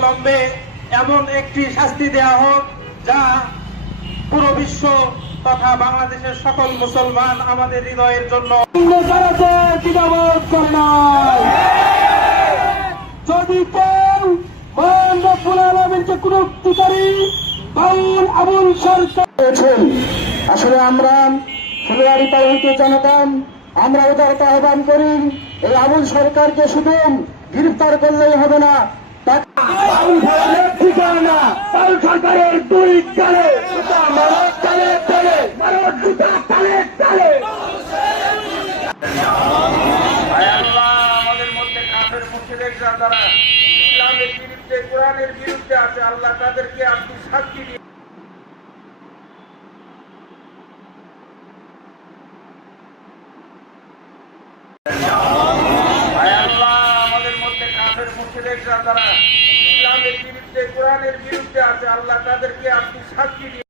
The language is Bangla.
অবিলম্বে এমন একটি শাস্তি দেয়া হোক যা পুরো বিশ্ব তথা বাংলাদেশের সকল মুসলমান আমাদের হৃদয়ের জন্য যদি কেউ আবুল সরকার আসলে আমরা ফুলবাড়ি হইতে জনগণ আমরা উদারতা আহ্বান করি এই আবুল সরকারকে শুধু গ্রেফতার করলেই হবে না, সরকারের দুই কালে আমাদের মধ্যে কাফের মুশরিকরা যারা ইসলামের বিরুদ্ধে কোরআনের বিরুদ্ধে আছে আল্লাহ তাদেরকে আপনি শাস্তি দিন। আমাদের মধ্যে কাফের মুশরিকরা যারা ইসলামের বিরুদ্ধে কোরআনের বিরুদ্ধে আছে আল্লাহ তাদেরকে আপনি শাস্তি দিন।